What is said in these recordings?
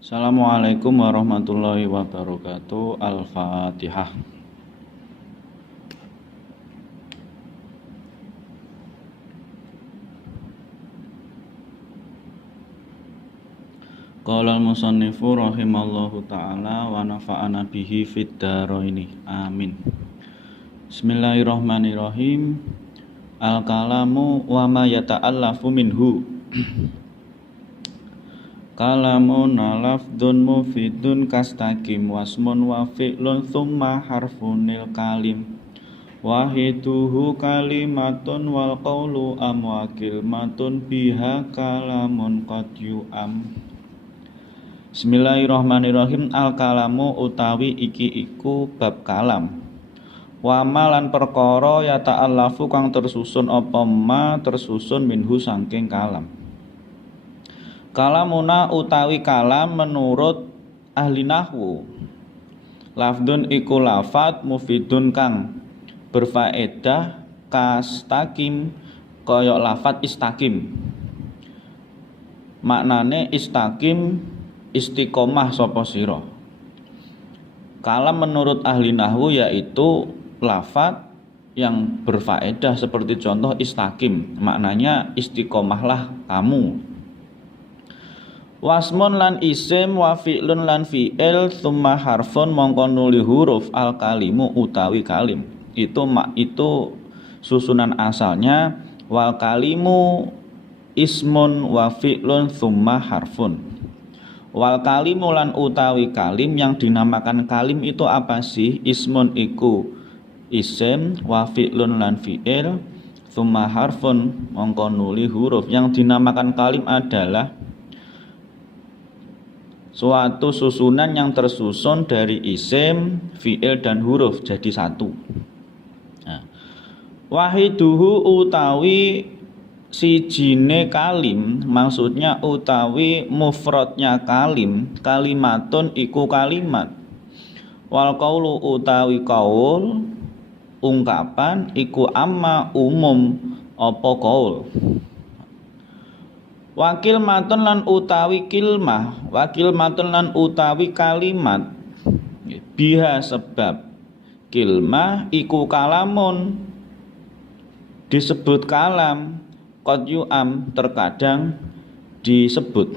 Assalamualaikum warahmatullahi wabarakatuh. Al-Fatihah. Qala al-musannifu rahimallahu ta'ala wa nafa'ana bihi fid dharaini. Amin. Bismillahirrahmanirrahim. Al-kalamu wa ma yata'allafu minhu. Kalamun lafdun mufidun kastakim wasmun wa fi'lun thumma harfunil kalim wahiduhu kalimatun wal qawlu am wa kilmatun biha kalamun qad yu'am. Bismillahirrahmanirrahim. Al kalamu utawi iki iku bab kalam. Wa malan perkara ya ta'allafu kang tersusun apa ma tersusun minhu saking kalam. Kalamuna utawi kalam menurut ahli nahwu lafdun iku lafat mufidun kang berfaedah kastakim kaya lafat istakim. Maknane istakim istiqomah sapa sira. Kalam menurut ahli nahwu yaitu lafat yang berfaedah seperti contoh istakim, maknanya istiqomahlah kamu. Wasmun lan isim wa fi'lun lan fi'il thumma harfun mongko nuli huruf al kalimu utawi kalim. Itu susunan asalnya wal kalimu ismun wa fi'lun thumma harfun. Wal kalimu lan utawi kalim yang dinamakan kalim itu apa sih? Ismun iku isim wa fi'lun lan fi'il thumma harfun mongko nuli huruf. Yang dinamakan kalim adalah suatu susunan yang tersusun dari isim, fi'il dan huruf jadi satu. Nah, wahiduhu utawi sijine kalim, maksudnya utawi mufradnya kalim, kalimatun iku kalimat. Wal qaulu utawi qaul, ungkapan iku amma umum apa qaul. Wakil matun lan utawi kilmah, wakil matun lan utawi kalimat. Biha sebab kilmah iku kalamun disebut kalam, qad yu'am terkadang disebut.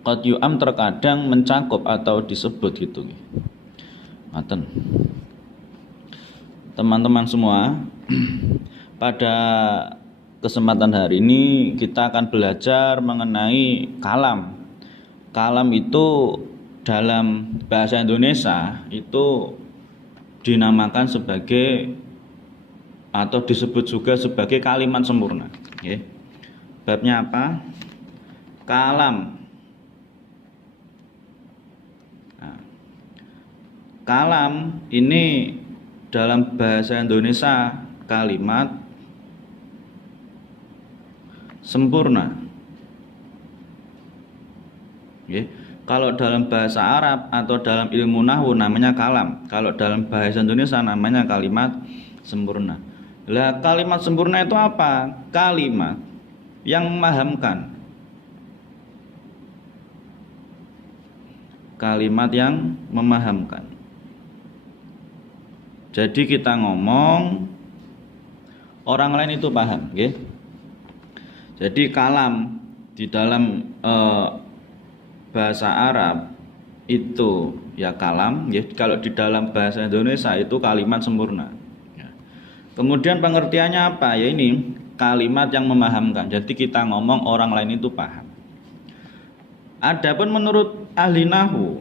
Qad yu'am terkadang mencakup atau disebut gitu. Ngaten. Teman-teman semua, pada kesempatan hari ini kita akan belajar mengenai kalam. Kalam itu dalam bahasa Indonesia itu dinamakan sebagai atau disebut juga sebagai kalimat sempurna. Babnya apa? Kalam. Nah, kalam ini dalam bahasa Indonesia kalimat sempurna. Kalau dalam bahasa Arab atau dalam ilmu nahwu namanya kalam. Kalau dalam bahasa Indonesia namanya kalimat sempurna. Lah kalimat sempurna itu apa? Kalimat yang memahamkan. Kalimat yang memahamkan. Jadi kita ngomong orang lain itu paham, Jadi kalam di dalam bahasa Arab itu ya kalam, kalau di dalam bahasa Indonesia itu kalimat sempurna. Kemudian pengertiannya apa? Ya ini kalimat yang memahamkan. Jadi kita ngomong orang lain itu paham. Adapun menurut ahli nahwu,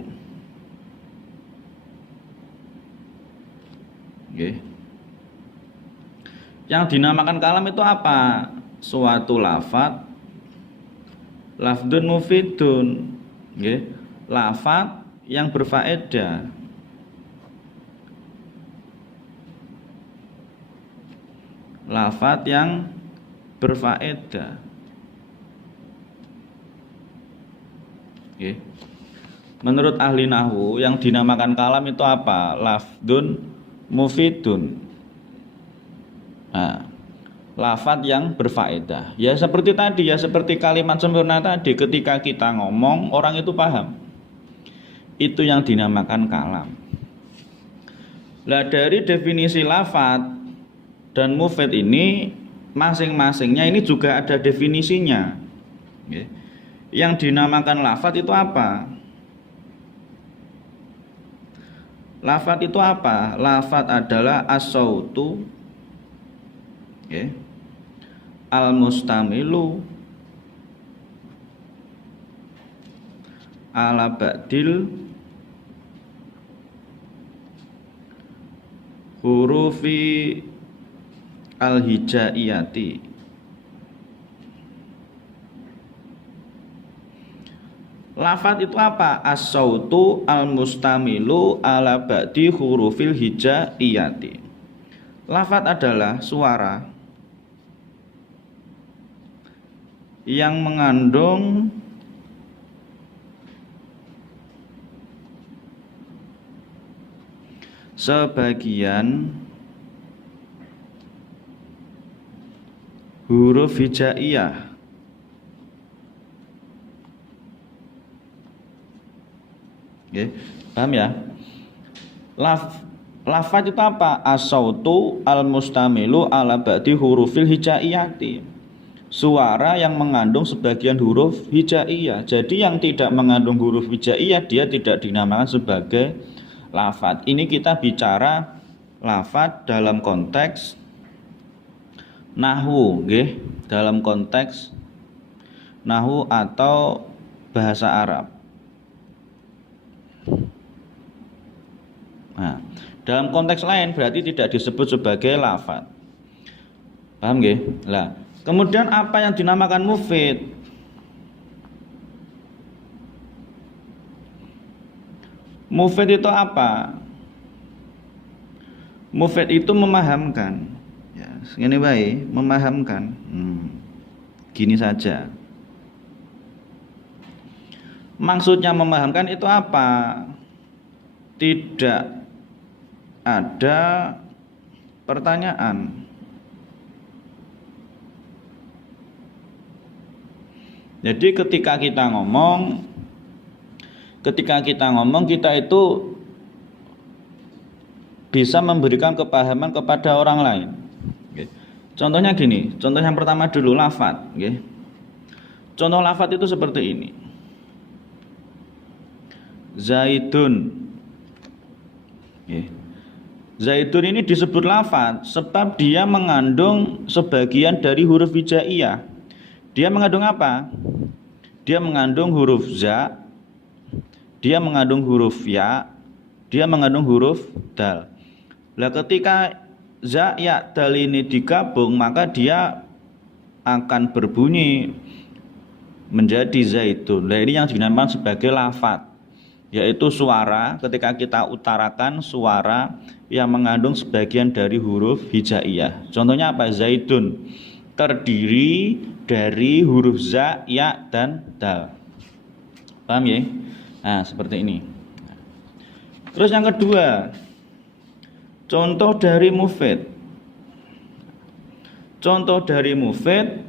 yang dinamakan kalam itu apa? Suatu lafat lafdun mufidun, lafat yang berfaedah. Lafat yang berfaedah. Menurut ahli nahwu yang dinamakan kalam itu apa? Lafdun mufidun. Nah, lafadz yang berfaedah. Ya seperti tadi, ya seperti kalimat sempurna tadi, ketika kita ngomong orang itu paham. Itu yang dinamakan kalam. Lah dari definisi lafadz dan mufid ini masing-masingnya ini juga ada definisinya. Yang dinamakan lafadz itu apa? Lafadz itu apa? Lafadz adalah as-sautu al-mustamilu ala ba'dil hurufi al-hijaiyati. Lafadz itu apa? As-sautu al-mustamilu ala ba'di hurufil hijaiyati. Lafadz adalah suara yang mengandung sebagian huruf hijaiyah. Paham ya? Lafadz itu apa? As-sautu al-mustamilu ala ba'di hurufil hijaiyati. Suara yang mengandung sebagian huruf hijaiyah. Jadi yang tidak mengandung huruf hijaiyah dia tidak dinamakan sebagai lafadz. Ini kita bicara lafadz dalam konteks nahwu, dalam konteks nahwu atau bahasa Arab. Nah, dalam konteks lain berarti tidak disebut sebagai lafadz. Paham nggih? Lah, kemudian apa yang dinamakan mufid? Mufid itu apa? Mufid itu memahamkan. Ya, segini baik, memahamkan. Gini saja. Maksudnya memahamkan itu apa? Tidak ada pertanyaan. Jadi ketika kita ngomong kita itu bisa memberikan kepahaman kepada orang lain. Contohnya gini, contoh yang pertama dulu lafadz. Contoh lafadz itu seperti ini. Zaidun. Zaidun ini disebut lafadz sebab dia mengandung sebagian dari huruf hijaiyah. Dia mengandung apa? Dia mengandung huruf za, dia mengandung huruf ya, dia mengandung huruf dal. Lah ketika za, ya, dal ini digabung maka dia akan berbunyi menjadi zaitun. Nah ini yang dinamakan sebagai lafadz, yaitu suara ketika kita utarakan suara yang mengandung sebagian dari huruf hijaiyah. Contohnya apa? Zaitun terdiri dari huruf za, ya, dan dal. Paham ya? Nah seperti ini. Terus yang kedua, contoh dari mufid. Contoh dari mufid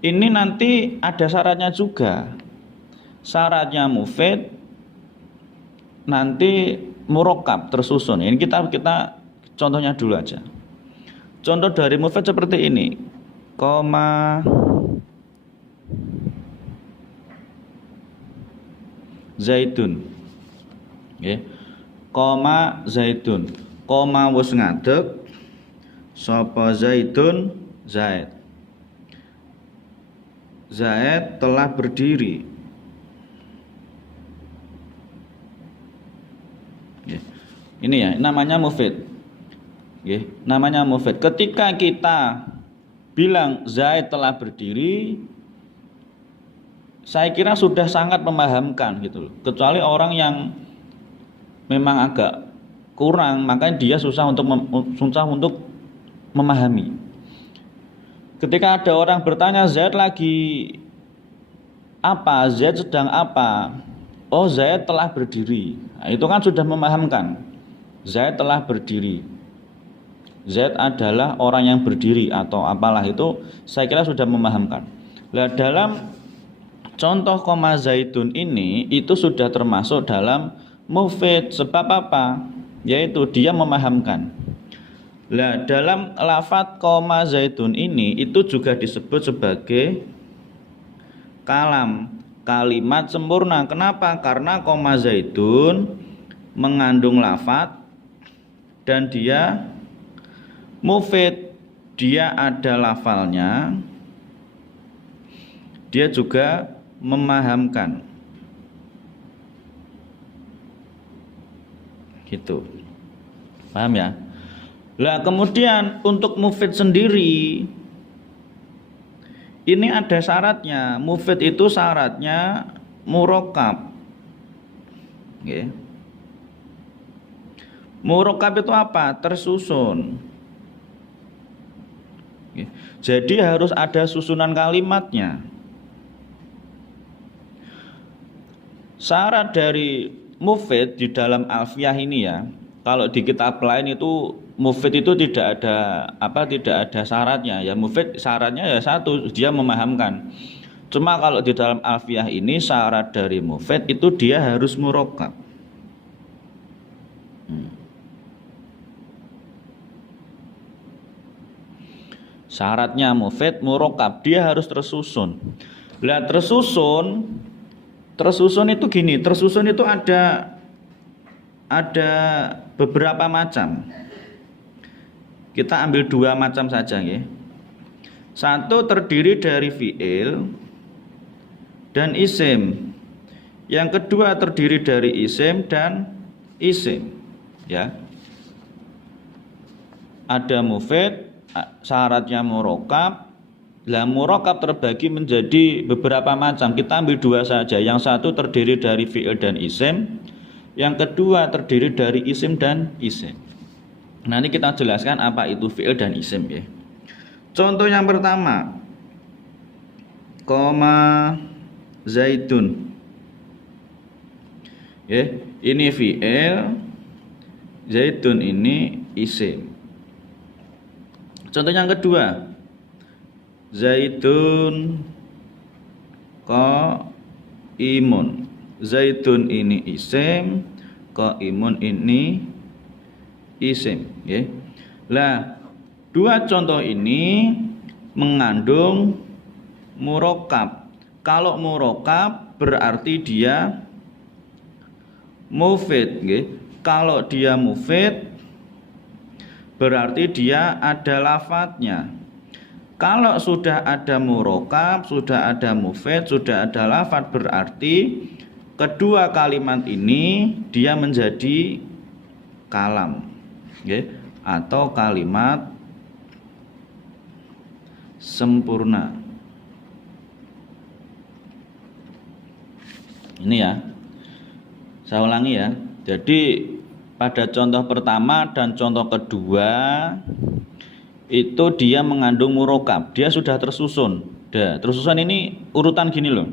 ini nanti ada syaratnya juga. Syaratnya mufid nanti murakkab tersusun. Ini kita contohnya dulu aja. Contoh dari mufid seperti ini. Koma zaitun. Koma zaitun. Koma wis ngadeg. Sapa zaitun? Zaid. Zaid telah berdiri. Ini ya, namanya mufid. Namanya mufid. Ketika kita bilang Zaid telah berdiri, saya kira sudah sangat memahamkan gitu loh. Kecuali orang yang memang agak kurang, maka dia susah untuk memahami. Ketika ada orang bertanya Zaid lagi apa, Zaid sedang apa, oh Zaid telah berdiri. Nah, itu kan sudah memahamkan. Zaid telah berdiri. Zaid adalah orang yang berdiri atau apalah itu, saya kira sudah memahamkan. Nah, dalam contoh koma zaitun ini itu sudah termasuk dalam mufid. Sebab apa? Yaitu dia memahamkan. Nah, dalam lafadz koma zaitun ini itu juga disebut sebagai kalam, kalimat sempurna. Kenapa? Karena koma zaitun mengandung lafadz dan dia mufid, dia ada lafalnya, dia juga memahamkan. Gitu. Paham ya? Lah kemudian untuk mufid sendiri ini ada syaratnya. Mufid itu syaratnya murakkab. Oke. Murakkab itu apa? Tersusun. Jadi harus ada susunan kalimatnya. Syarat dari mufid di dalam alfiyah ini ya, kalau di kitab lain itu mufid itu tidak ada syaratnya ya. Mufid syaratnya ya satu, dia memahamkan. Cuma kalau di dalam alfiyah ini syarat dari mufid itu dia harus murakkab. Syaratnya mufid murakkab, dia harus tersusun. Lah tersusun itu gini, tersusun itu ada beberapa macam. Kita ambil dua macam saja ya. Satu terdiri dari fi'il dan isim. Yang kedua terdiri dari isim dan isim, ya. Ada mufid, syaratnya murakkab. Lah murakkab terbagi menjadi beberapa macam. Kita ambil dua saja. Yang satu terdiri dari fi'il dan isim. Yang kedua terdiri dari isim dan isim. Nanti kita jelaskan apa itu fi'il dan isim ya. Contoh yang pertama, koma zaitun. Ya, ini fi'il, zaitun ini isim. Contoh yang kedua, zaitun qaimun. Zaitun ini isim, qaimun ini isim, ya. Lah, dua contoh ini mengandung murakkab. Kalau murakkab berarti dia mufid, ya. Kalau dia mufid berarti dia ada lafadznya. Kalau sudah ada murakkab, sudah ada mufid, sudah ada lafadz, berarti kedua kalimat ini dia menjadi kalam, okay? Atau kalimat sempurna. Ini ya, saya ulangi ya. Jadi pada contoh pertama dan contoh kedua itu dia mengandung murakkab, dia sudah tersusun. Tersusun ini urutan gini loh.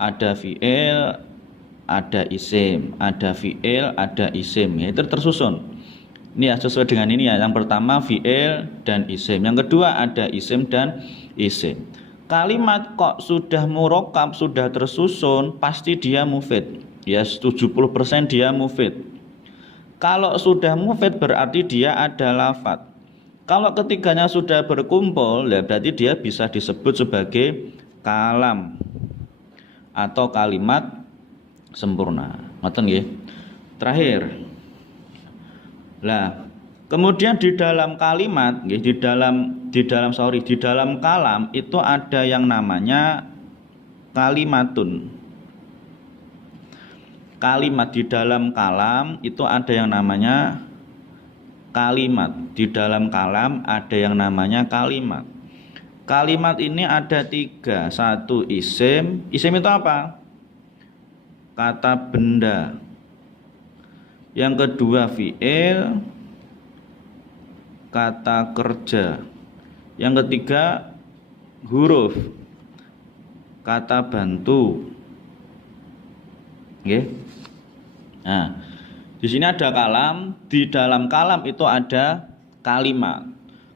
Ada fi'il, ada isim, ada fi'il, ada isim, ya, itu tersusun. Ini ya sesuai dengan ini ya. Yang pertama fi'il dan isim. Yang kedua ada isim dan isim. Kalimat kok sudah murakkab, sudah tersusun, pasti dia mufid. Ya 70% dia mufid. Kalau sudah mufid berarti dia ada lafadz. Kalau ketiganya sudah berkumpul, ya berarti dia bisa disebut sebagai kalam atau kalimat sempurna. Ngoten nggih. Terakhir. Lah, kemudian di dalam kalimat, nggih, di dalam kalam itu ada yang namanya kalimatun. Kalimat di dalam kalam itu ada yang namanya kalimat. Di dalam kalam ada yang namanya kalimat. Kalimat ini ada tiga. Satu isim. Isim itu apa? Kata benda. Yang kedua fi'il, kata kerja. Yang ketiga huruf, kata bantu. Oke. Nah, di sini ada kalam, di dalam kalam itu ada kalimat.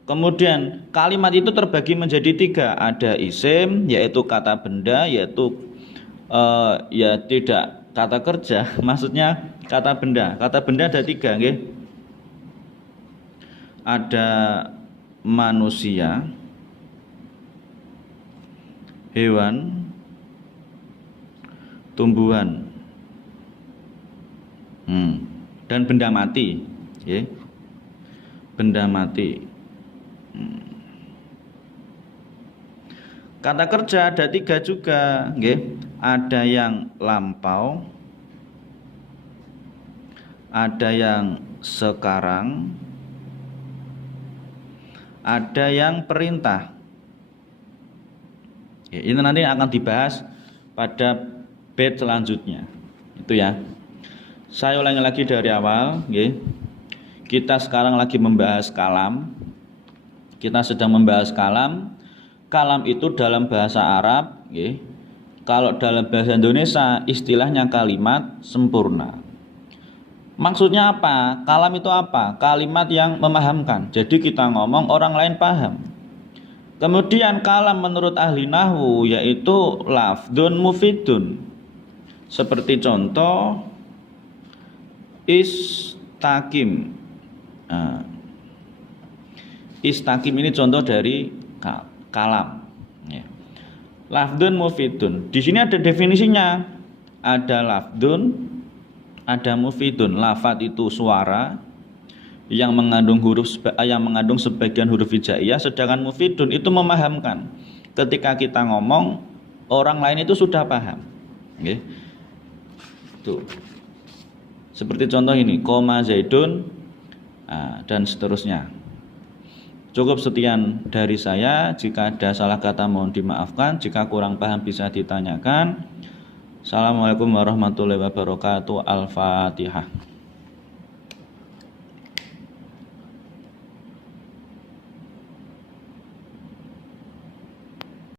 Kemudian kalimat itu terbagi menjadi 3. Ada isim, yaitu kata benda, yaitu ya tidak kata kerja, maksudnya kata benda. Kata benda ada 3, nggih. Ada manusia, hewan, tumbuhan, dan benda mati, nggih. Benda mati. Kata kerja ada 3 juga, nggih. Ada yang lampau, ada yang sekarang, ada yang perintah. Ya, ini nanti akan dibahas pada bait selanjutnya. Itu ya. Saya ulangi lagi dari awal, nggih. Kita sekarang lagi membahas kalam. Kita sedang membahas kalam. Kalam itu dalam bahasa Arab, nggih. Kalau dalam bahasa Indonesia istilahnya kalimat sempurna. Maksudnya apa? Kalam itu apa? Kalimat yang memahamkan. Jadi kita ngomong orang lain paham. Kemudian kalam menurut ahli nahwu yaitu lafdun mufidun. Seperti contoh istakim. Nah, istakim ini contoh dari kalam. Ya. Lafdun mufidun. Di sini ada definisinya. Ada lafdun, ada mufidun. Lafad itu suara yang mengandung sebagian huruf hijaiyah, sedangkan mufidun itu memahamkan. Ketika kita ngomong, orang lain itu sudah paham. Oke. Tuh. Seperti contoh ini, koma zaidun, dan seterusnya. Cukup sekian dari saya. Jika ada salah kata mohon dimaafkan. Jika kurang paham bisa ditanyakan. Assalamualaikum warahmatullahi wabarakatuh. Al-Fatihah.